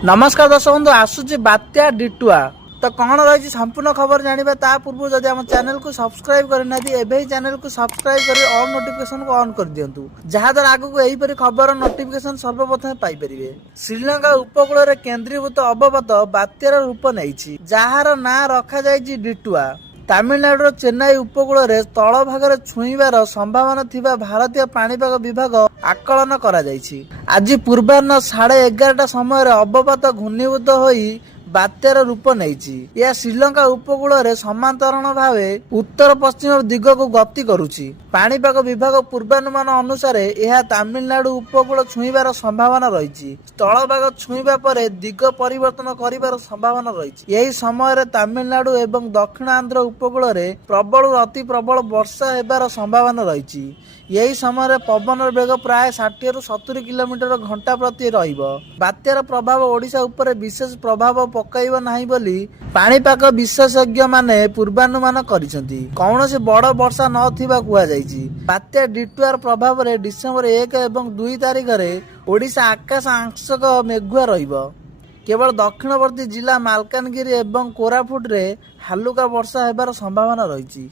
नमस्कार दर्शक बंधु आसूची बात्या डिटुआ तो कौन रही संपूर्ण खबर जाना ता पूर्व जदि आम चैनल को सब्सक्राइब करना एवं चैनल को सब्सक्राइब कर ऑल नोटिफिकेशन को ऑन कर दिंतु जहाद्वारा आगक यहीपरि खबर नोटिफिकेशन सर्वप्रथम पाइपर। श्रीलंका उपकूल में केन्द्रीभूत अवपत बात्यार रूप नहीं जार ना रखा डिटुआ। तमिलनाडु चेन्नई उपकूल में तल भाग छुईबार संभावना थिबा भारतीय पाणीपाग विभाग आकलन करा जायछि। आज पूर्वाह्न 11:30 समय अवपात घूर्णीभूत होई बात्यार रूप नहीं। यह श्रीलंका उपकूल में समांतरण भाव उत्तर पश्चिम दिग को गति करुछि। पाणीपाग विभाग पूर्वानुमान अनुसार यह तमिलनाडु उपकूल छुईबार संभावना रही। स्थल भाग छुईबा पर दिग परिवर्तन करिबार संभावना रही। यही समय तमिलनाडु एवं दक्षिण आंध्र उपकूल में प्रबल अति प्रबल वर्षा हेबार संभावना रही। यही समय पवन वेग प्राय 60 ରୁ 70 किलोमीटर घंटा प्रति रहिबो। बात्यार प्रभाव ओडिशा उपर विशेष प्रभाव पकाइब नाही बोली पाणीपाग विशेषज्ञ माने पूर्वानुमान करिसेंती। कौनसी बड़ वर्षा नथिबा कुआ जायछि। बात्या डिटुआर प्रभाव रे डिसेंबर 1 एवं 2 तारिख रे ओडिशा आकाश आंशिक मेघुआ रहिबो। केवल दक्षिणवर्ती जिला मालकानगिरी एवं कोरापुट रे हालुका वर्षा हेबार संभावना रही।